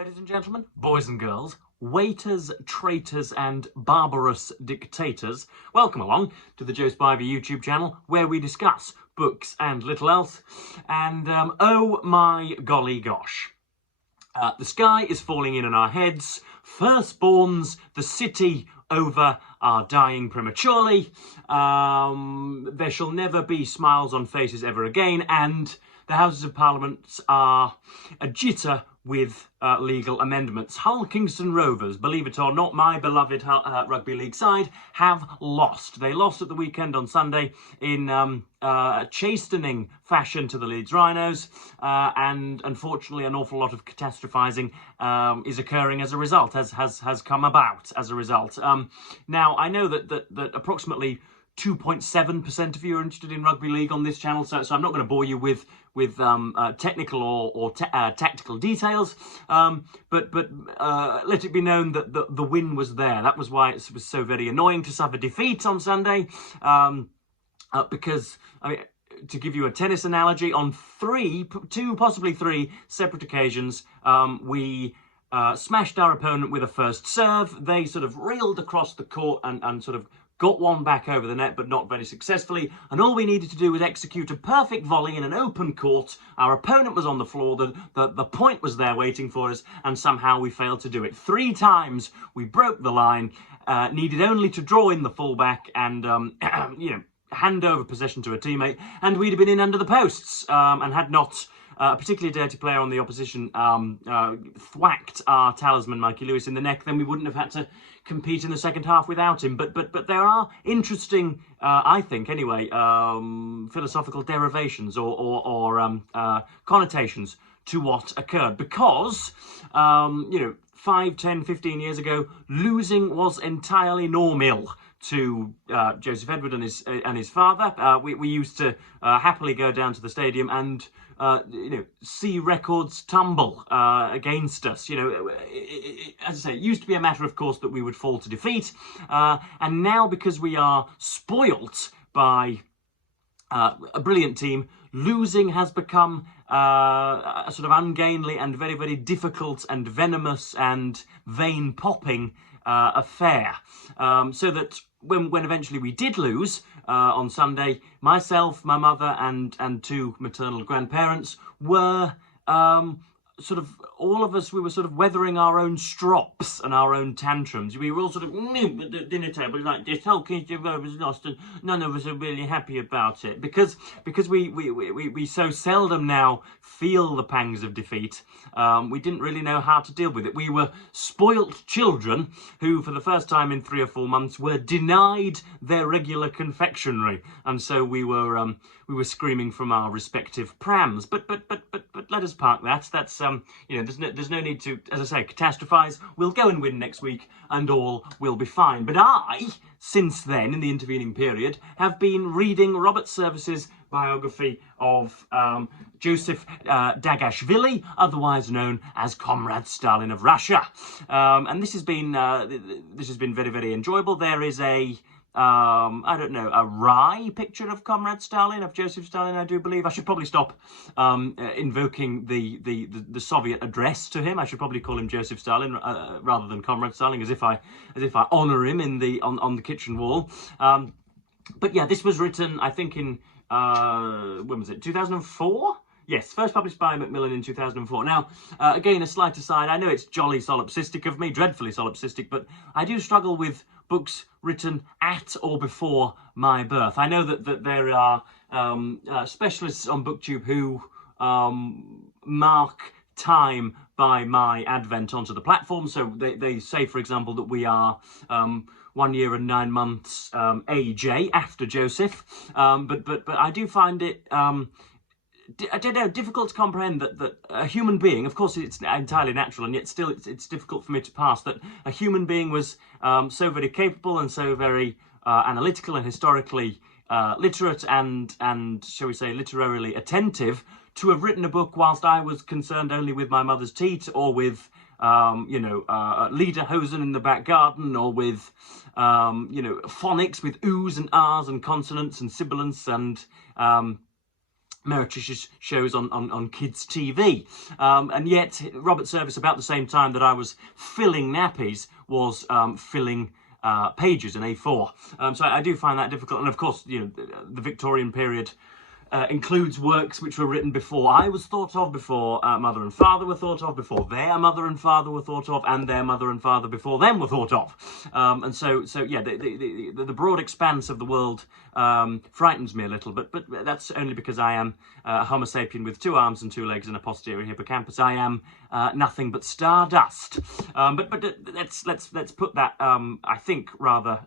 Ladies and gentlemen, boys and girls, waiters, traitors and barbarous dictators, welcome along to the Joe Spivey YouTube channel where we discuss books and little else. And oh my golly gosh, the sky is falling in on our heads, firstborns, the city over are dying prematurely, there shall never be smiles on faces ever again, and the Houses of Parliament are a jitter with legal amendments. Hull Kingston Rovers, believe it or not, my beloved rugby league side, have lost. They lost at the weekend on Sunday in chastening fashion to the Leeds Rhinos, and unfortunately an awful lot of catastrophising is occurring as a result, has come about as a result. Now, I know that approximately 2.7% of you are interested in rugby league on this channel, so I'm not going to bore you with technical or tactical details, but let it be known that the win was there. That was why it was so very annoying to suffer defeat on Sunday, because, I mean, to give you a tennis analogy, on two, possibly three separate occasions, we smashed our opponent with a first serve. They sort of reeled across the court and sort of got one back over the net, but not very successfully, and all we needed to do was execute a perfect volley in an open court. Our opponent was on the floor, the point was there waiting for us, and somehow we failed to do it. 3 times we broke the line, needed only to draw in the fullback and, you know, hand over possession to a teammate, and we'd have been in under the posts, and had not a particularly dirty player on the opposition thwacked our talisman Mikey Lewis in the neck, then we wouldn't have had to compete in the second half without him. But there are interesting, I think anyway, philosophical derivations or connotations to what occurred, because you know, 5, 10, 15 years ago, losing was entirely normal to Joseph Edward and his father. We used to happily go down to the stadium and you know, see records tumble against us. You know, as I say, it used to be a matter, of course, that we would fall to defeat, and now, because we are spoilt by a brilliant team, losing has become a sort of ungainly and very, very difficult and venomous and vein-popping affair. So that when eventually we did lose on Sunday, myself, my mother and 2 maternal grandparents were sort of, all of us, we were sort of weathering our own strops and our own tantrums. We were all sort of at the dinner table like this, oh, Kingston Rovers lost, and none of us are really happy about it, because we so seldom now feel the pangs of defeat. We didn't really know how to deal with it. We were spoilt children who, for the first time in 3 or 4 months, were denied their regular confectionery, and so we were screaming from our respective prams. But let us park that. That's you know, there's no need to, as I say, catastrophize. We'll go and win next week, and all will be fine. But I, since then, in the intervening period, have been reading Robert Service's biography of Joseph Dagashvili, otherwise known as Comrade Stalin of Russia, and this has been very, very enjoyable. There is a I don't know, a wry picture of Comrade Stalin, of Joseph Stalin, I do believe. I should probably stop invoking the Soviet address to him. I should probably call him Joseph Stalin rather than Comrade Stalin, as if I honour him in on the kitchen wall. But yeah, this was written, I think, in when was it? 2004. Yes, first published by Macmillan in 2004. Now, again, a slight aside, I know it's jolly solipsistic of me, dreadfully solipsistic, but I do struggle with books written at or before my birth. I know that there are specialists on BookTube who mark time by my advent onto the platform. So they say, for example, that we are 1 year and 9 months AJ, after Joseph. But I do find it I don't know, difficult to comprehend that a human being, of course it's entirely natural, and yet still it's difficult for me to pass, that a human being was so very capable and so very analytical and historically literate and shall we say literarily attentive, to have written a book whilst I was concerned only with my mother's teat, or with you know, lederhosen in the back garden, or with you know, phonics with oohs and ahs and consonants and sibilants and meretricious shows on kids' TV. And yet, Robert Service, about the same time that I was filling nappies, was filling pages in A4. So I do find that difficult. And of course, you know, the Victorian period includes works which were written before I was thought of, before mother and father were thought of, before their mother and father were thought of, and their mother and father before them were thought of. And so yeah, the broad expanse of the world frightens me a little, but that's only because I am a Homo sapien with 2 arms and 2 legs and a posterior hippocampus. I am nothing but stardust. But let's put that I think rather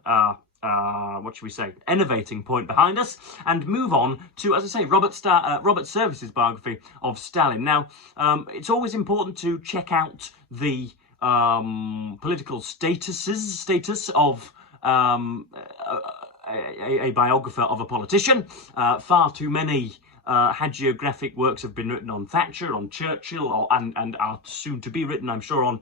what should we say, innovating point behind us, and move on to, as I say, Robert Service's biography of Stalin. Now, it's always important to check out the political status of a biographer of a politician. Far too many hagiographic works have been written on Thatcher, on Churchill, and are soon to be written, I'm sure, on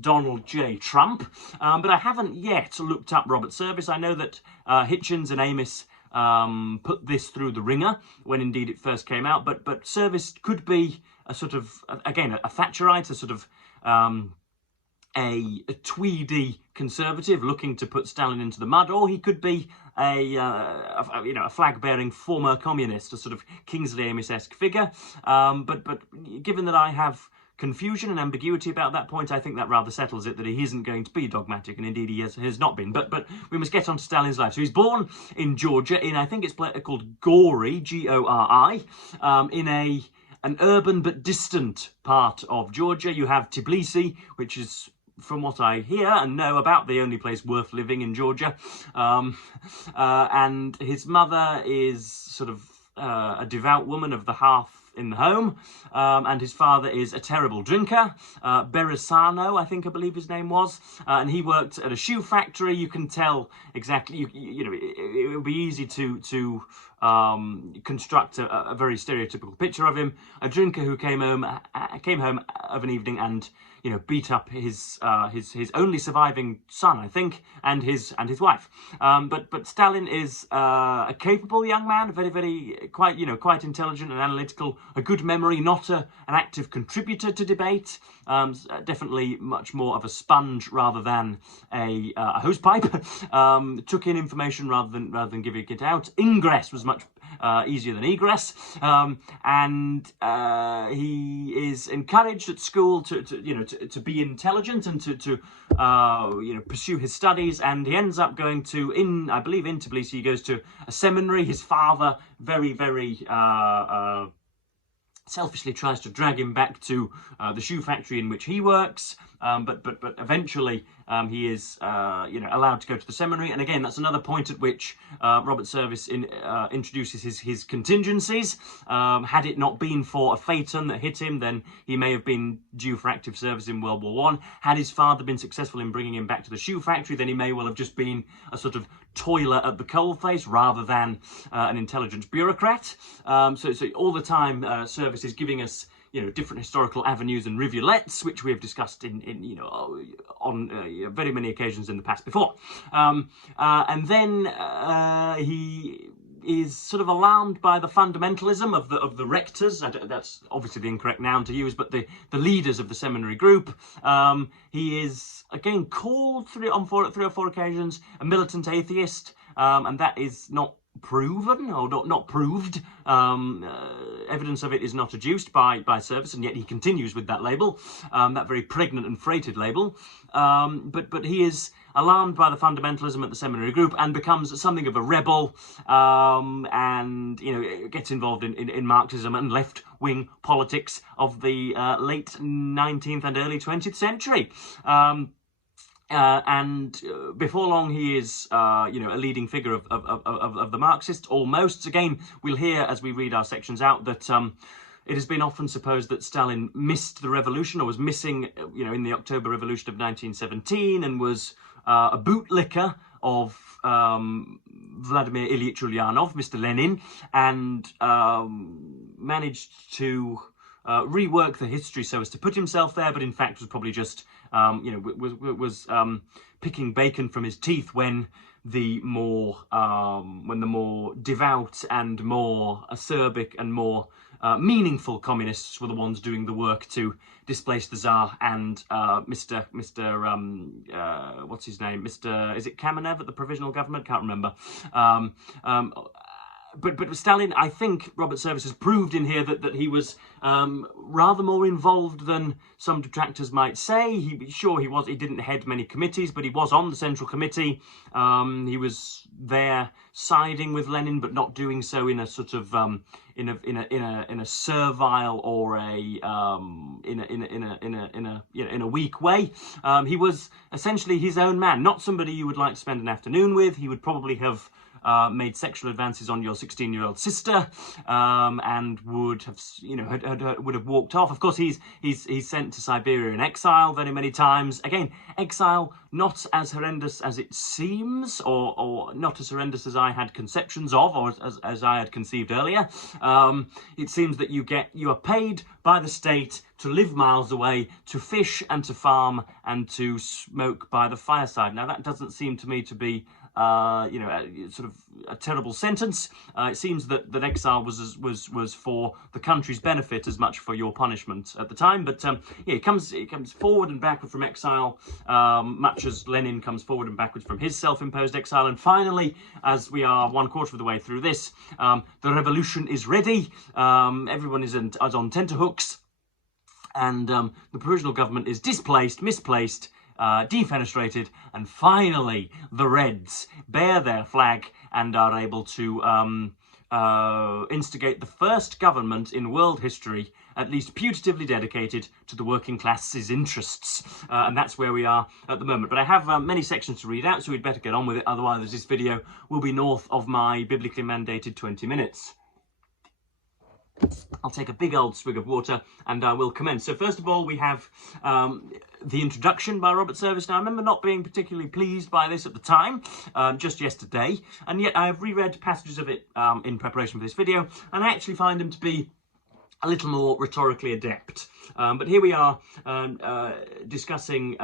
Donald J. Trump. But I haven't yet looked up Robert Service. I know that Hitchens and Amis put this through the ringer when indeed it first came out, but Service could be a sort of, again, a Thatcherite, a sort of a tweedy conservative looking to put Stalin into the mud, or he could be a flag-bearing former communist, a sort of Kingsley Amis-esque figure. But given that I have confusion and ambiguity about that point, I think that rather settles it, that he isn't going to be dogmatic, and indeed he has not been. But we must get on to Stalin's life. So he's born in Georgia, in, I think it's called Gori, Gori, in an urban but distant part of Georgia. You have Tbilisi, which is, from what I hear and know, about the only place worth living in Georgia. And his mother is sort of a devout woman of the hearth in the home, and his father is a terrible drinker, Beresano, I believe his name was, and he worked at a shoe factory. You can tell exactly, you know, it would be easy to construct a very stereotypical picture of him, a drinker who came home of an evening and, you know, beat up his only surviving son, I think, and his wife. But Stalin is a capable young man, very quite intelligent and analytical, a good memory, not an active contributor to debate. Definitely much more of a sponge rather than a hosepipe. Took in information rather than giving it out. Ingress was much easier than egress, and he is encouraged at school to be intelligent and to pursue his studies, and he ends up going to, I believe in Tbilisi, he goes to a seminary. His father very selfishly tries to drag him back to the shoe factory in which he works, but eventually he is allowed to go to the seminary. And again, that's another point at which Robert Service introduces his contingencies. Had it not been for a phaeton that hit him, then he may have been due for active service in World War I. Had his father been successful in bringing him back to the shoe factory, then he may well have just been a sort of toiler at the coalface rather than an intelligent bureaucrat. So all the time, Service is giving us, you know, different historical avenues and rivulets, which we have discussed on very many occasions in the past before. And then he is sort of alarmed by the fundamentalism of the rectors. That's obviously the incorrect noun to use, but the leaders of the seminary group. He is again called three or four occasions a militant atheist, and that is not proven or not proved. Evidence of it is not adduced by Service, and yet he continues with that label, that very pregnant and freighted label. But he is alarmed by the fundamentalism at the seminary group and becomes something of a rebel, and gets involved in Marxism and left-wing politics of the late 19th and early 20th century. And before long, he is, a leading figure of the Marxists, almost. Again, we'll hear as we read our sections out that it has been often supposed that Stalin missed the revolution, or was missing, in the October Revolution of 1917, and was a bootlicker of Vladimir Ilyich Ulyanov, Mr. Lenin, and managed to rework the history so as to put himself there, but in fact was probably just, was picking bacon from his teeth when the more devout and more acerbic and more meaningful communists were the ones doing the work to displace the Tsar and Mr. What's his name? Is it Kamenev at the provisional government? Can't remember. But Stalin, I think Robert Service has proved in here that he was rather more involved than some detractors might say. He didn't head many committees, but he was on the Central Committee. He was there siding with Lenin, but not doing so in a sort of in a servile or in a weak way. He was essentially his own man, not somebody you would like to spend an afternoon with. He would probably have made sexual advances on your 16-year-old sister, and would have, would have walked off. Of course, he's sent to Siberia in exile many times. Again, exile not as horrendous as it seems, or not as horrendous as I had conceptions of, or as I had conceived earlier. It seems that you are paid by the state to live miles away, to fish and to farm and to smoke by the fireside. Now, that doesn't seem to me to be sort of a terrible sentence. It seems that exile was for the country's benefit as much for your punishment at the time. But it comes forward and backward from exile, much as Lenin comes forward and backwards from his self-imposed exile. And finally, as we are 1/4 of the way through this, the revolution is ready. Everyone is on tenterhooks, and the provisional government is displaced, misplaced, defenestrated, and finally the Reds bear their flag and are able to instigate the first government in world history, at least putatively dedicated to the working class's interests. And that's where we are at the moment. But I have many sections to read out, so we'd better get on with it, otherwise this video will be north of my biblically mandated 20 minutes. I'll take a big old swig of water and I will commence. So first of all, we have the introduction by Robert Service. Now, I remember not being particularly pleased by this at the time, just yesterday, and yet I have reread passages of it in preparation for this video, and I actually find them to be a little more rhetorically adept. But here we are discussing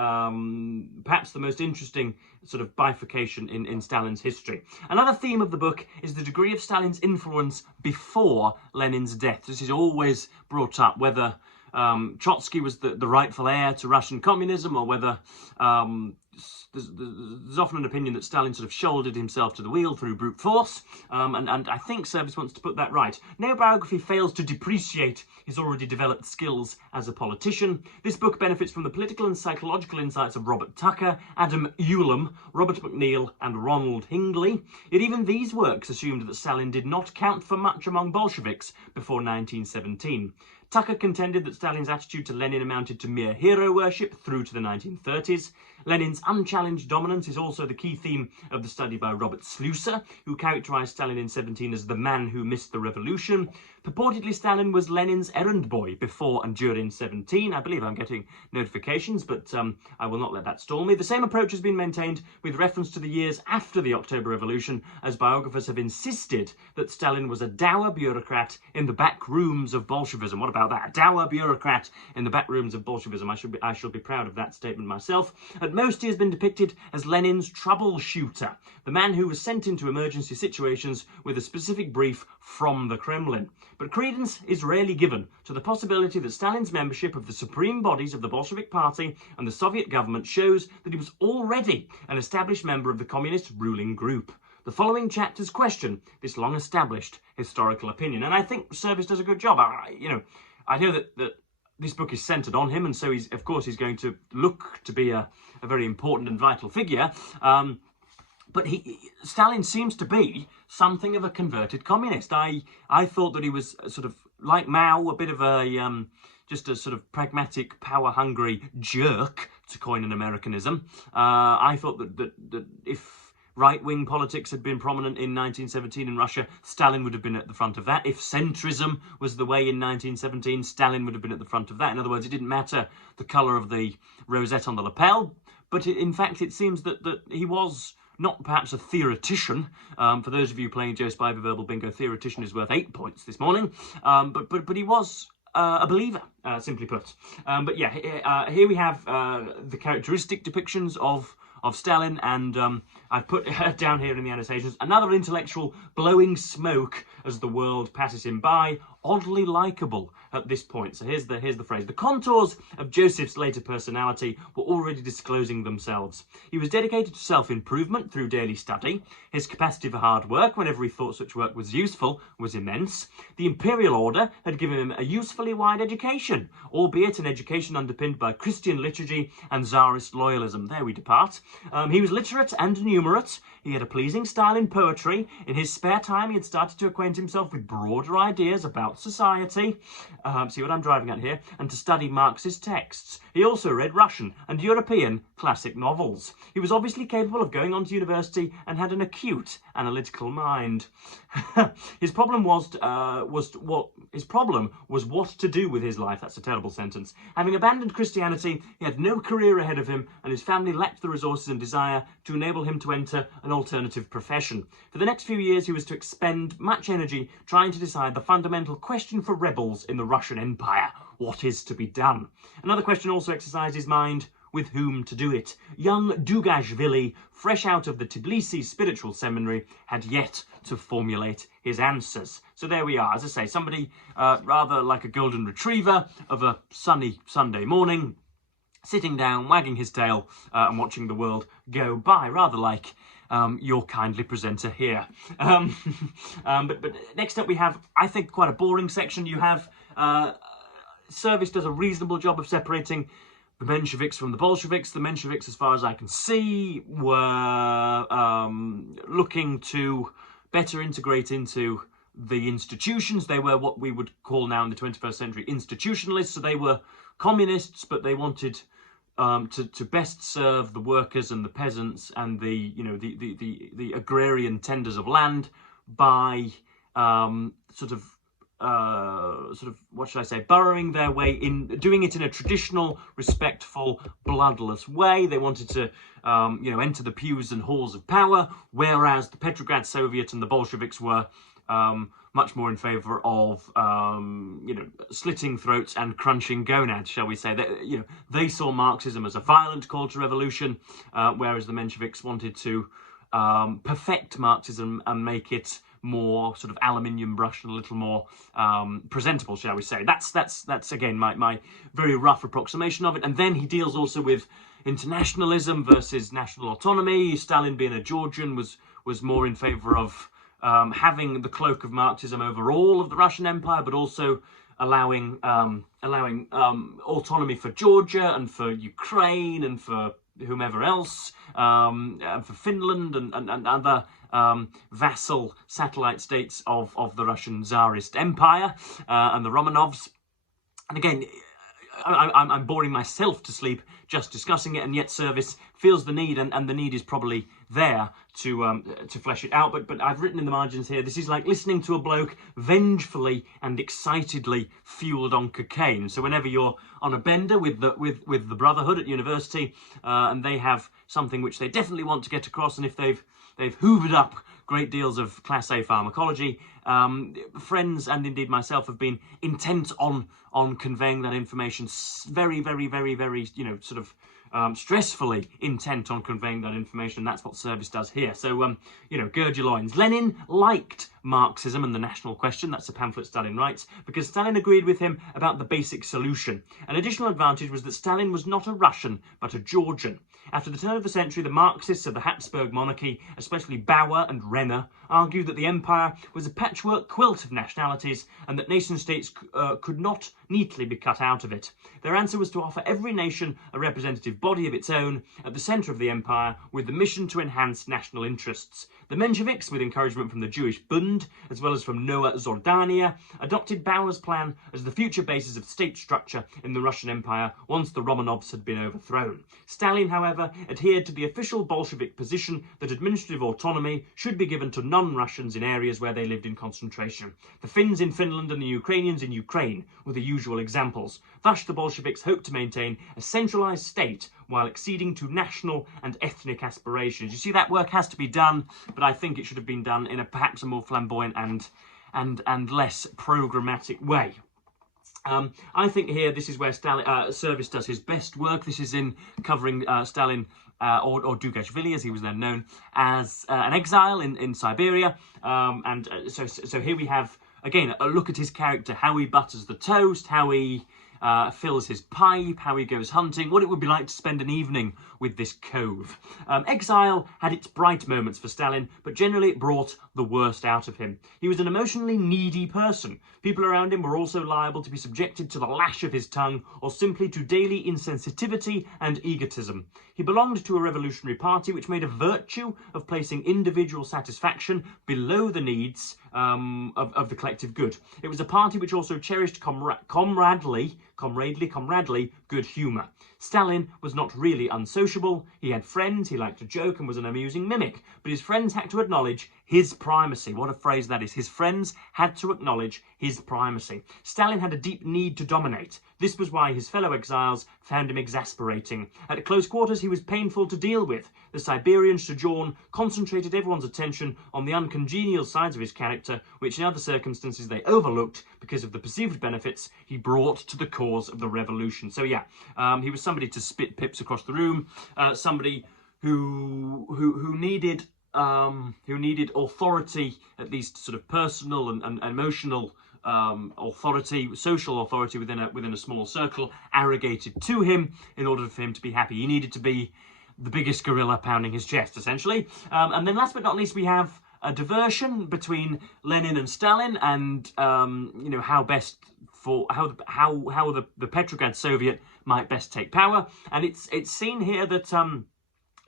perhaps the most interesting sort of bifurcation in Stalin's history. Another theme of the book is the degree of Stalin's influence before Lenin's death. This is always brought up, whether Trotsky was the rightful heir to Russian communism, or whether there's often an opinion that Stalin sort of shouldered himself to the wheel through brute force, and I think Service wants to put that right. No biography fails to depreciate his already developed skills as a politician. This book benefits from the political and psychological insights of Robert Tucker, Adam Ulam, Robert McNeill, and Ronald Hingley. Yet even these works assumed that Stalin did not count for much among Bolsheviks before 1917. Tucker contended that Stalin's attitude to Lenin amounted to mere hero worship through to the 1930s. Lenin's unchallenged dominance is also the key theme of the study by Robert Slusser, who characterised Stalin in 17 as the man who missed the revolution. Purportedly, Stalin was Lenin's errand boy before and during 17. I believe I'm getting notifications, but I will not let that stall me. The same approach has been maintained with reference to the years after the October Revolution, as biographers have insisted that Stalin was a dour bureaucrat in the back rooms of Bolshevism. What about that? A dour bureaucrat in the back rooms of Bolshevism. I shall be proud of that statement myself. At most, he has been depicted as Lenin's troubleshooter, the man who was sent into emergency situations with a specific brief from the Kremlin. But credence is rarely given to the possibility that Stalin's membership of the supreme bodies of the Bolshevik Party and the Soviet government shows that he was already an established member of the communist ruling group. The following chapters question this long-established historical opinion, and I think Service does a good job. I know that this book is centred on him, and so he's going to look to be a very important and vital figure. But Stalin seems to be something of a converted communist. I thought that he was sort of like Mao, a bit of a just a sort of pragmatic, power-hungry jerk, to coin an Americanism. I thought that if right-wing politics had been prominent in 1917 in Russia, Stalin would have been at the front of that. If centrism was the way in 1917, Stalin would have been at the front of that. In other words, it didn't matter the colour of the rosette on the lapel, but in fact it seems that he was not perhaps a theoretician. For those of you playing Joe Spivey Verbal Bingo, theoretician is worth 8 points this morning. But he was a believer, simply put. But yeah, here we have the characteristic depictions of of Stalin, and I've put down here in the annotations, another intellectual blowing smoke as the world passes him by, oddly likeable at this point. So here's the phrase. The contours of Joseph's later personality were already disclosing themselves. He was dedicated to self-improvement through daily study. His capacity for hard work, whenever he thought such work was useful, was immense. The imperial order had given him a usefully wide education, albeit an education underpinned by Christian liturgy and Tsarist loyalism. There we depart. He was literate and numerate. He had a pleasing style in poetry. In his spare time, he had started to acquaint himself with broader ideas about society. See what I'm driving at here? And to study Marxist texts. He also read Russian and European classic novels. He was obviously capable of going on to university and had an acute analytical mind. His problem was what to do with his life. That's a terrible sentence. Having abandoned Christianity, he had no career ahead of him, and his family lacked the resources and desire to enable him to enter an alternative profession. For the next few years, he was to expend much energy trying to decide the fundamental question for rebels in the Russian Empire: what is to be done? Another question also exercised his mind: with whom to do it. Young Dugashvili, fresh out of the Tbilisi Spiritual Seminary, had yet to formulate his answers. So there we are. As I say, somebody rather like a golden retriever of a sunny Sunday morning, sitting down, wagging his tail and watching the world go by, rather like your kindly presenter here. But next up we have, I think, quite a boring section. You have Service does a reasonable job of separating the Mensheviks from the Bolsheviks. The Mensheviks, as far as I can see, were looking to better integrate into the institutions. They were what we would call now in the 21st century institutionalists. So they were communists, but they wanted to best serve the workers and the peasants and the agrarian tenders of land by sort of what should I say, burrowing their way in, doing it in a traditional, respectful, bloodless way. They wanted to enter the pews and halls of power, whereas the Petrograd Soviet and the Bolsheviks were much more in favour of slitting throats and crunching gonads, shall we say. They saw Marxism as a violent call to revolution, whereas the Mensheviks wanted to perfect Marxism and make it more sort of aluminium brushed and a little more presentable, shall we say. That's again my very rough approximation of it. And then he deals also with internationalism versus national autonomy. Stalin, being a Georgian, was more in favour of having the cloak of Marxism over all of the Russian Empire, but also allowing autonomy for Georgia and for Ukraine and for whomever else, and for Finland and other vassal satellite states of the Russian Tsarist Empire and the Romanovs. And again, I'm boring myself to sleep just discussing it, and yet Service feels the need, and the need is probably there to flesh it out. But I've written in the margins here, this is like listening to a bloke vengefully and excitedly fueled on cocaine. So whenever you're on a bender with the Brotherhood at university, and they have something which they definitely want to get across, and if they've hoovered up great deals of Class A pharmacology, friends and indeed myself have been intent on conveying that information, very, very, very, very, sort of stressfully intent on conveying that information. That's what Service does here. So, gird your loins. Lenin liked Marxism and the national question. That's the pamphlet Stalin writes, because Stalin agreed with him about the basic solution. An additional advantage was that Stalin was not a Russian, but a Georgian. After the turn of the century, the Marxists of the Habsburg monarchy, especially Bauer and Renner, argued that the empire was a patchwork quilt of nationalities and that nation-states could not neatly be cut out of it. Their answer was to offer every nation a representative body of its own at the centre of the empire, with the mission to enhance national interests. The Mensheviks, with encouragement from the Jewish Bund, as well as from Noah Zordania, adopted Bauer's plan as the future basis of state structure in the Russian Empire once the Romanovs had been overthrown. Stalin, however, adhered to the official Bolshevik position that administrative autonomy should be given to non-Russians in areas where they lived in concentration. The Finns in Finland and the Ukrainians in Ukraine were the usual examples. Thus, the Bolsheviks hoped to maintain a centralised state while acceding to national and ethnic aspirations. You see, that work has to be done, but I think it should have been done in perhaps a more flamboyant and less programmatic way. I think here this is where Stalin, Service does his best work. This is in covering Stalin, or Dugashvili, as he was then known, as an exile in Siberia. So here we have, again, a look at his character, how he butters the toast, how he fills his pipe, how he goes hunting, what it would be like to spend an evening with this cove. Exile had its bright moments for Stalin, but generally it brought the worst out of him. He was an emotionally needy person. People around him were also liable to be subjected to the lash of his tongue, or simply to daily insensitivity and egotism. He belonged to a revolutionary party which made a virtue of placing individual satisfaction below the needs of the collective good. It was a party which also cherished comradely good humour. Stalin was not really unsociable. He had friends, he liked to joke and was an amusing mimic, but his friends had to acknowledge his primacy. What a phrase that is. His friends had to acknowledge his primacy. Stalin had a deep need to dominate. This was why his fellow exiles found him exasperating. At close quarters, he was painful to deal with. The Siberian sojourn concentrated everyone's attention on the uncongenial sides of his character, which in other circumstances they overlooked because of the perceived benefits he brought to the cause of the revolution. So yeah, he was somebody to spit pips across the room, somebody who needed authority, at least sort of personal and emotional authority, social authority within a small circle, arrogated to him in order for him to be happy. He needed to be the biggest gorilla pounding his chest, essentially. And then last but not least, we have a diversion between Lenin and Stalin, and how the Petrograd Soviet might best take power. And it's seen here that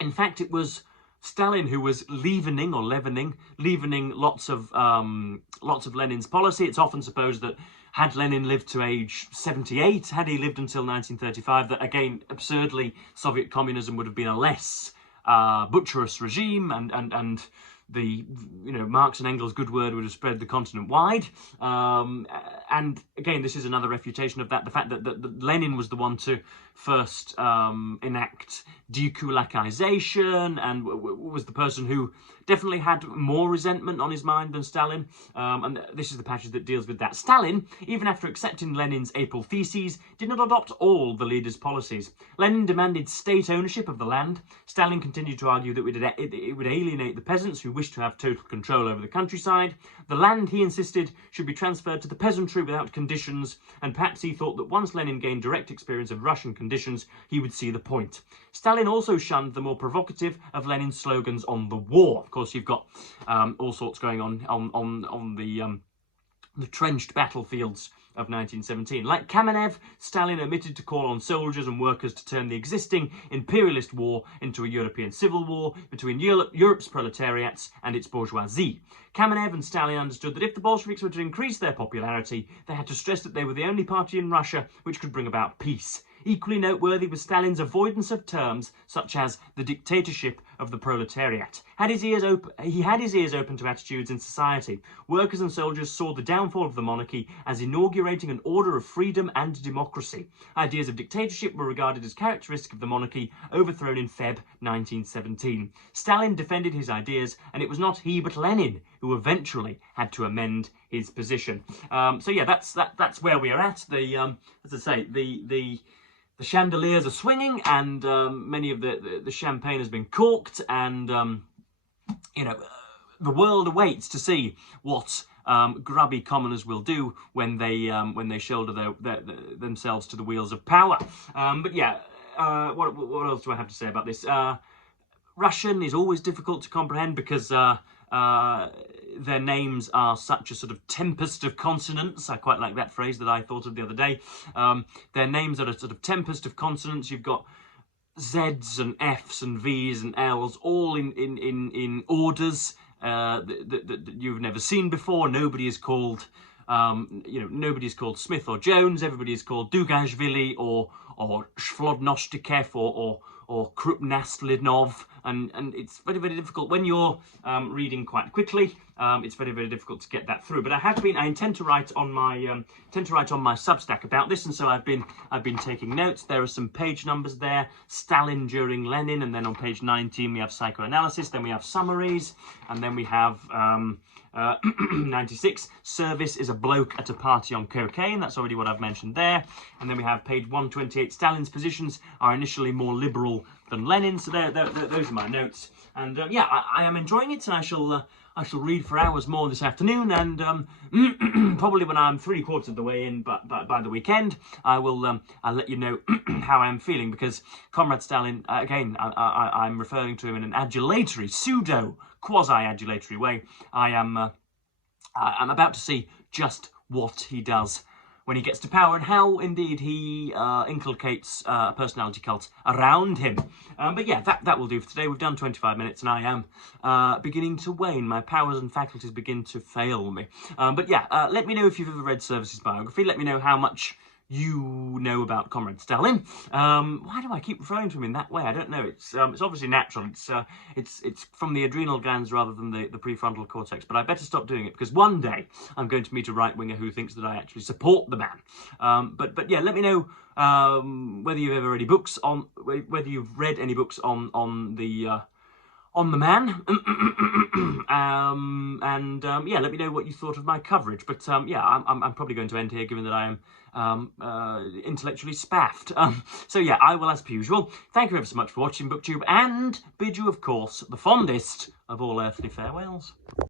in fact it was Stalin who was leavening lots of Lenin's policy. It's often supposed that had Lenin lived to age 78, had he lived until 1935, that again, absurdly, Soviet communism would have been a less butcherous regime, and the Marx and Engels' good word would have spread the continent wide. And again, this is another refutation of that, the fact that Lenin was the one to first enact dekulakization, and was the person who definitely had more resentment on his mind than Stalin. And this is the passage that deals with that. Stalin, even after accepting Lenin's April theses, did not adopt all the leader's policies. Lenin demanded state ownership of the land. Stalin continued to argue that it would alienate the peasants who wished to have total control over the countryside. The land, he insisted, should be transferred to the peasantry without conditions, and perhaps he thought that once Lenin gained direct experience of Russian conditions, he would see the point. Stalin also shunned the more provocative of Lenin's slogans on the war. Of course, you've got all sorts going on the trenched battlefields of 1917. Like Kamenev, Stalin omitted to call on soldiers and workers to turn the existing imperialist war into a European civil war between Europe's proletariats and its bourgeoisie. Kamenev and Stalin understood that if the Bolsheviks were to increase their popularity, they had to stress that they were the only party in Russia which could bring about peace. Equally noteworthy was Stalin's avoidance of terms such as the dictatorship of the proletariat. He had his ears open to attitudes in society. Workers and soldiers saw the downfall of the monarchy as inaugurating an order of freedom and democracy. Ideas of dictatorship were regarded as characteristic of the monarchy overthrown in Feb 1917. Stalin defended his ideas, and it was not he but Lenin who eventually had to amend his position. So yeah, that's where we are at. As I say, the chandeliers are swinging, and many of the champagne has been corked, and the world awaits to see what grubby commoners will do when they shoulder themselves to the wheels of power. But yeah, what else do I have to say about this? Russian is always difficult to comprehend because their names are such a sort of tempest of consonants. I quite like that phrase that I thought of the other day. Their names are a sort of tempest of consonants. You've got Z's and F's and V's and L's all in orders that you've never seen before. Nobody is called nobody is called Smith or Jones. Everybody is called Dugashvili or Shlodnoshtikev or Krupnastlinov, and it's very, very difficult when you're reading quite quickly. It's very, very difficult to get that through. But I intend to write on my Substack about this, and so I've been taking notes. There are some page numbers there: Stalin during Lenin, and then on page 19 we have psychoanalysis. Then we have summaries, and then we have 96. Service is a bloke at a party on cocaine. That's already what I've mentioned there. And then we have page 128. Stalin's positions are initially more liberal than Lenin. So those are my notes. And yeah, I am enjoying it, and I shall read for hours more this afternoon. And probably when I'm 3/4 of the way in, but by the weekend, I'll let you know how I'm feeling, because Comrade Stalin, again, I'm referring to him in an adulatory, quasi-adulatory way. I'm about to see just what he does when he gets to power, and how indeed he inculcates a personality cult around him. But yeah, that will do for today. We've done 25 minutes, and I am beginning to wane. My powers and faculties begin to fail me. But yeah, let me know if you've ever read Service's biography. Let me know how much you know about Comrade Stalin. Why do I keep referring to him in that way? I don't know. It's obviously natural. It's from the adrenal glands rather than the prefrontal cortex. But I better stop doing it, because one day I'm going to meet a right-winger who thinks that I actually support the man. But yeah, let me know whether you've ever read any books on the man. Yeah, let me know what you thought of my coverage. But yeah, I'm probably going to end here, given that I am intellectually spaffed. So yeah, I will, as per usual, thank you ever so much for watching BookTube, and bid you, of course, the fondest of all earthly farewells.